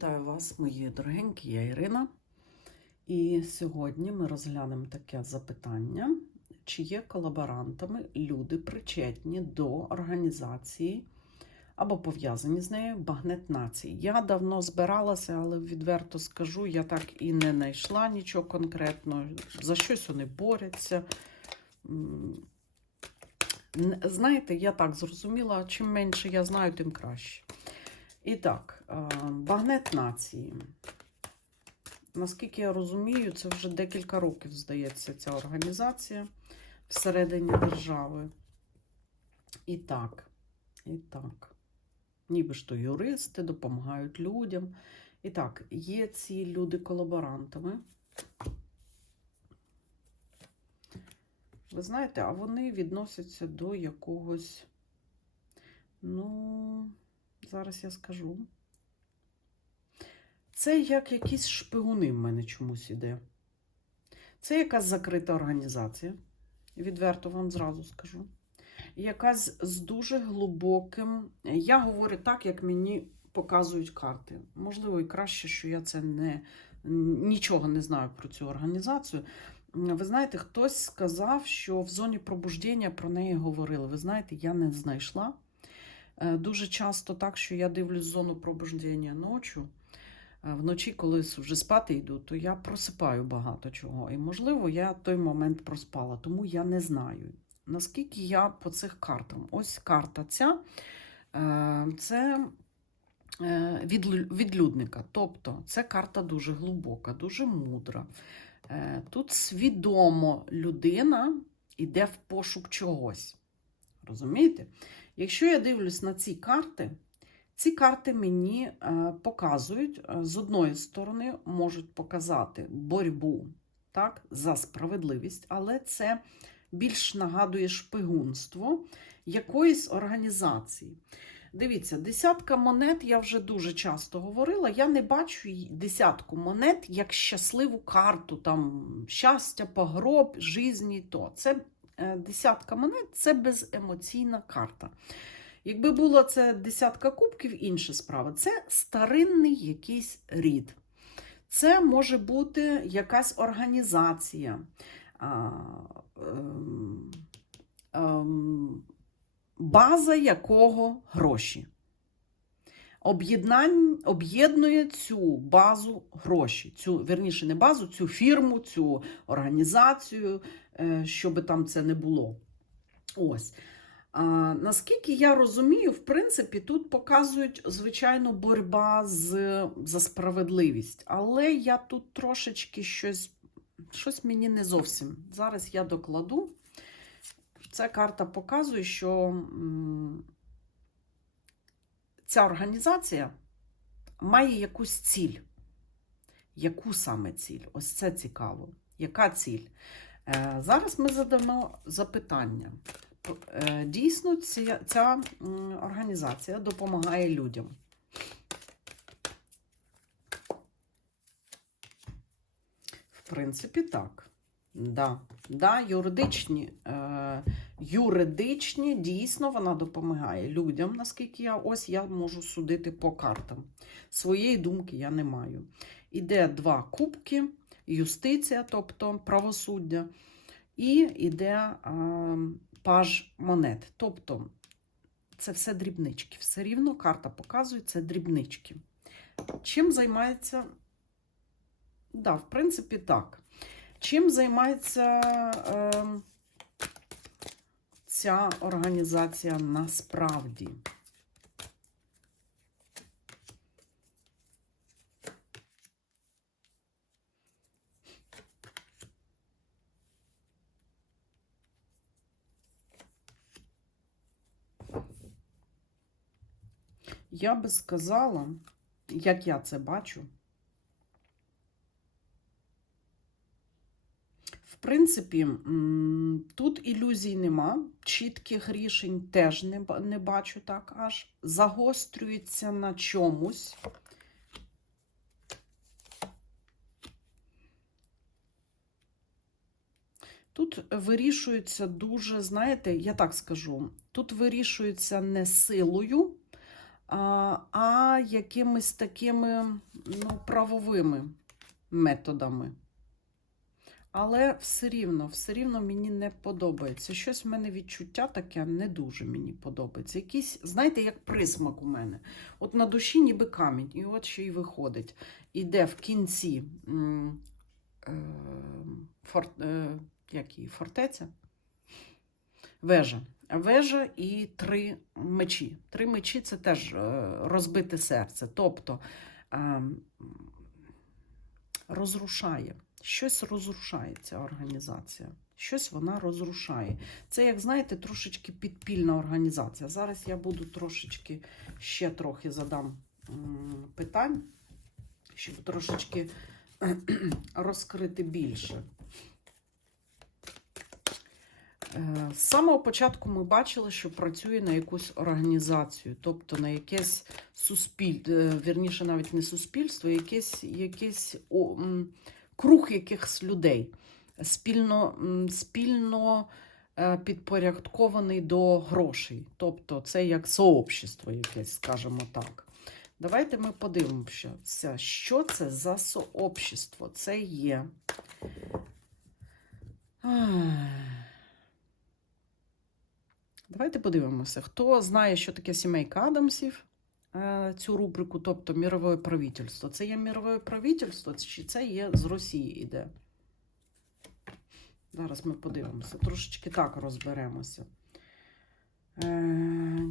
Вітаю вас, мої дорогенькі, я Ірина. І сьогодні ми розглянемо таке запитання: чи є колаборантами люди причетні до організації або пов'язані з нею Багнет Нації. Я давно збиралася, але відверто скажу, я так і не знайшла нічого конкретного. За щось вони борються. Знаєте, я так зрозуміла, чим менше я знаю, тим краще. І так, е, багнет нації. Наскільки я розумію, це вже декілька років, здається, ця організація всередині держави. І так, і так. Ніби ж то юристи допомагають людям. І так, є ці люди колаборантами. Ви знаєте, а вони відносяться до якогось, ну, зараз я скажу. Це як якісь шпигуни в мене чомусь іде. Це якась закрита організація, відверто вам зразу скажу. Якась з дуже глибоким. Я говорю так, як мені показують карти. Можливо, і краще, що я це не нічого не знаю про цю організацію. Ви знаєте, хтось сказав, що в зоні пробуждення про неї говорили. Ви знаєте, я не знайшла. Е, Дуже часто так, що я дивлюсь зону пробуждення ночі. Е, Вночі, коли вже спати йду, то я просипаю багато чого. І, можливо, я той момент проспала, тому я не знаю. Наскільки я по цих картам. Ось карта ця е, це відлюдника. Тобто це карта дуже глибока, дуже мудра. Тут свідомо людина йде в пошук чогось. Розумієте? Якщо я дивлюсь на ці карти, ці карти мені е, показують, е, з одної сторони, можуть показати боротьбу так, за справедливість, але це більш нагадує шпигунство якоїсь організації. Дивіться, десятка монет, я вже дуже часто говорила. Я не бачу десятку монет як щасливу карту, там щастя, погроб, жизні. То це десятка монет це беземоційна карта. Якби була це десятка кубків, інша справа. Це старинний якийсь рід. Це може бути якась організація. ем, ем, база якого гроші. Об'єднує цю базу гроші, цю, верніше, не базу, цю фірму, цю організацію, е, що би там це не було. Ось. А, наскільки я розумію, в принципі, тут показують, звичайно, боротьба за справедливість. Але я тут трошечки щось, щось мені не зовсім. Зараз я докладу. Ця карта показує, що ця організація має якусь ціль. Яку саме ціль? Ось це цікаво. Яка ціль? Е, зараз ми задамо запитання. Е, Дійсно, ця, ця організація допомагає людям. В принципі, так. Да. Да, юридичні, е, юридичні, дійсно, вона допомагає людям, наскільки я ось я можу судити по картам. Своєї думки я не маю. Іде два кубки, юстиція, тобто правосуддя, і іде е, паж монет. Тобто це все дрібнички. Все рівно карта показує це дрібнички. Чим займається? Да, в принципі, так. Чим займається е, ця організація насправді? Я би сказала, як я це бачу. В принципі, тут ілюзій нема, чітких рішень теж не бачу так аж. Загострюється на чомусь. Тут вирішується дуже, знаєте, я так скажу, тут вирішується не силою, а, якимись такими ну, правовими методами. Але все рівно, все рівно мені не подобається. Щось в мене відчуття таке не дуже мені подобається. Якийсь, знаєте, як присмак у мене. От на душі ніби камінь, і от ще й виходить. Іде в кінці е, фор, е, як її, фортеця, вежа. Вежа і три мечі. Три мечі це теж е, розбите серце. Тобто е, розрушає. Щось розрушає ця організація. Щось вона розрушає. Це, як знаєте, трошечки підпільна організація. Зараз я буду трошечки ще трохи задам питань, щоб трошечки розкрити більше. Е, З самого початку ми бачили, що працює на якусь організацію, тобто на якесь суспільство, вірніше, навіть не суспільство, якесь, якесь круг якихось людей, спільно, спільно е, підпорядкований до грошей. Тобто це як сообщество якесь, скажімо так. Давайте ми подивимося, що це за сообщество. Це є. Давайте подивимося, хто знає, що таке сімейка Адамсів, е, цю рубрику, тобто мірове правительство. Це є мірове правительство, чи це є з Росії іде? Зараз ми подивимося, трошечки так розберемося. Е,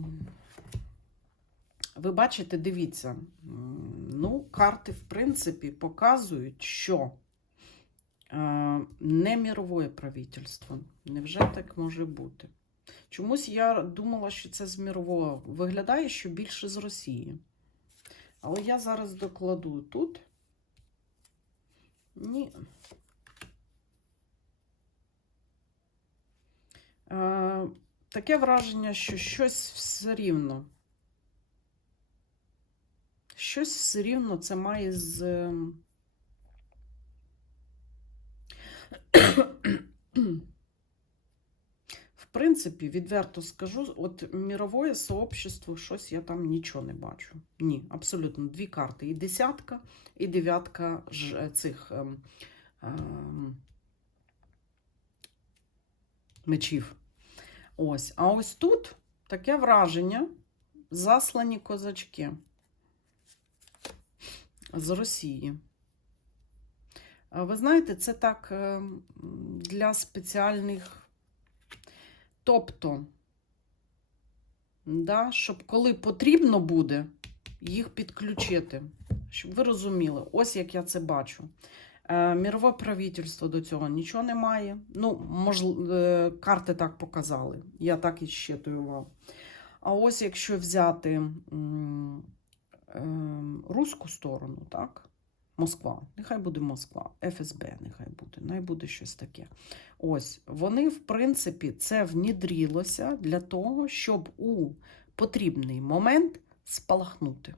Ви бачите, дивіться, ну, карти, в принципі, показують, що е, не мірове правительство. Невже так може бути? Чомусь я думала, що це з мірового. Виглядає, що більше з Росії. Але я зараз докладу тут. Ні. Е, таке враження, що щось все рівно. Щось все рівно це має з. ем, В принципі, відверто скажу, от мірове сообщество, щось я там нічого не бачу. Ні, абсолютно дві карти. І десятка, і дев'ятка ж цих ем, ем, мечів. Ось. А ось тут таке враження: заслані козачки з Росії. Ви знаєте, це так ем, для спеціальних. Тобто, да, щоб коли потрібно буде, їх підключити. Щоб ви розуміли, ось як я це бачу. Е, мірове правительство до цього нічого не має. Ну, можливо, е, карти так показали. Я так і щитую вам. А ось якщо взяти м, е, руську сторону, так? Москва, нехай буде Москва, ФСБ, нехай буде, нехай буде щось таке. Ось, вони, в принципі, це внідрілося для того, щоб у потрібний момент спалахнути.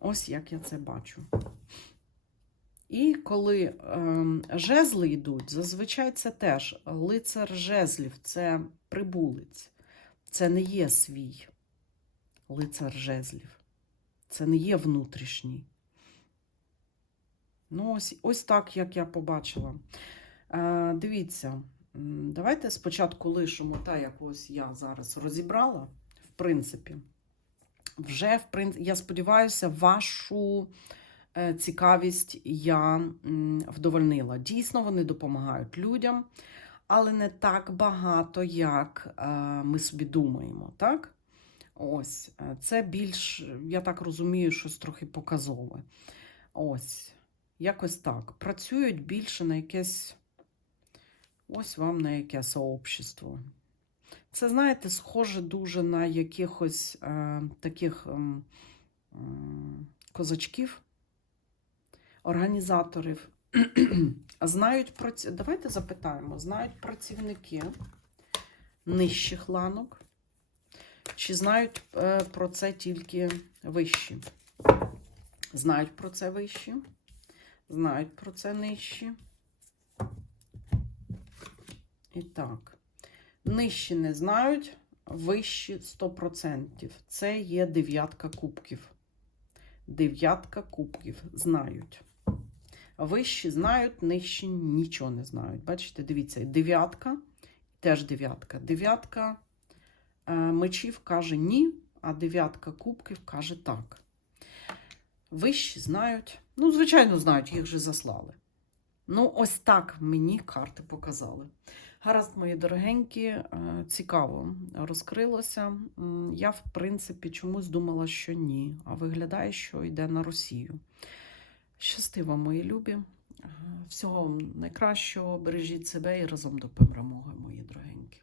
Ось як я це бачу. І коли е, жезли йдуть, зазвичай це теж лицар жезлів, це прибулець. Це не є свій лицар жезлів. Це не є внутрішній. Ну, ось, ось так, як я побачила. Е, дивіться, давайте спочатку лишимо та, як ось я зараз розібрала, в принципі. Вже, в принципі, я сподіваюся, вашу е, цікавість я вдовольнила. Дійсно, вони допомагають людям, але не так багато, як е, ми собі думаємо, так? Ось, е, це більш, я так розумію, щось трохи показове. Ось, якось так. Працюють більше на якесь, ось вам на яке сообщество. Це, знаєте, схоже дуже на якихось е, таких е, е, козачків, організаторів. Знають праці... Давайте запитаємо, знають працівники нижчих ланок. Чи знають е, про це тільки вищі? Знають про це вищі, знають про це нижчі. І так, нижчі не знають, вищі 100%. Це є дев'ятка кубків. Дев'ятка кубків знають. Вищі знають, нижчі нічого не знають. Бачите, дивіться, дев'ятка, теж дев'ятка. Дев'ятка мечів каже ні, а дев'ятка кубків каже так. Вищі знають. Ну, звичайно, знають, їх же заслали. Ну, ось так мені карти показали. Гаразд, мої дорогенькі, е, цікаво розкрилося. Я, в принципі, чомусь думала, що ні, а виглядає, що йде на Росію. Щасти вам, мої любі. Е, Всього вам найкращого, бережіть себе і разом до перемоги, мої дорогенькі.